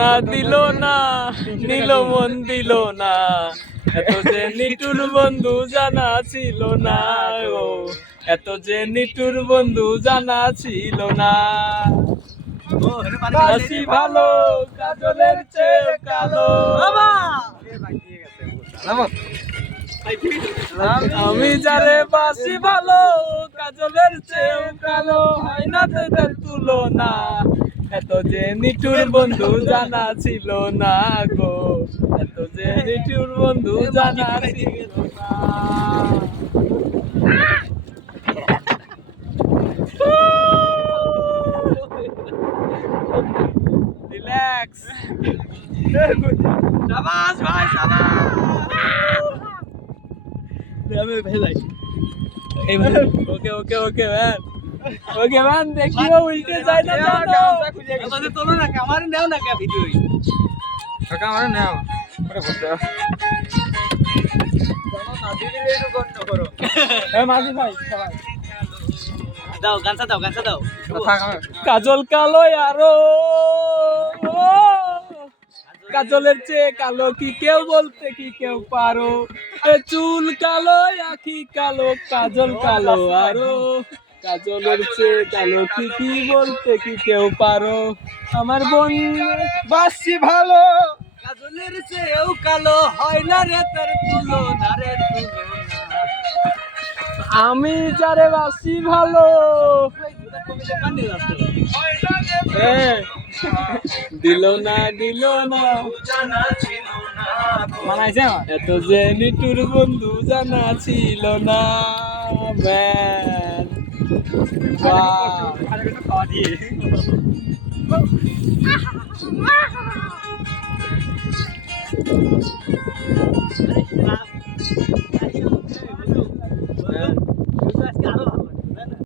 না দিল না, নিল মন দিল না, এত যে নিটুর বন্ধু জানা ছিল না ও, এত যে নিটুর বন্ধু জানা ছিল না। বাসি ভালো কাজলের চেয়ে কালো, আমি যারে বাসি ভালো কাজলের চেয়ে কালো, হয় না তাদের তুলনা, এত যে নিটুর বন্ধু জানা ছিল না গো, এত যে নিটুর বন্ধু জানা ছিল না। রিল্যাক্স, শাবাশ ভাই শাবাশ। আমি ভেলাই ওকে ওকে ওকে ম্যান, ওকে ম্যান, দেখিও উল্টে যায় না জানো। আমাদের তোলো না, ক্যামেরা নাও না, কে ভিডিও ক্যামেরা নাও, ওরে বন্ধ জানো না, দিদি একটু বন্ধ করো। এ মাঝি ভাই সবাই দাও, গানটা দাও, গানটা দাও। কাজল কালো আরো, কাজলের চেয়ে কালো কি কেউ বলতে কি কেউ পারো, এ চুল কালো আখি কালো, কাজল কালো আরো, কাজলের চেয়ে কালো কি বলতে কি কেউ পারো, আমার বোন বাসি ভালো কাজলের চেয়েও কালো, হয় না রে তার তুলনা রে তুলনা, আমি যারে বাসি ভালো। দিল না দিল না, মানাইছে এত যে নিটুর বন্ধু জানা ছিল না ম্যান। বাহ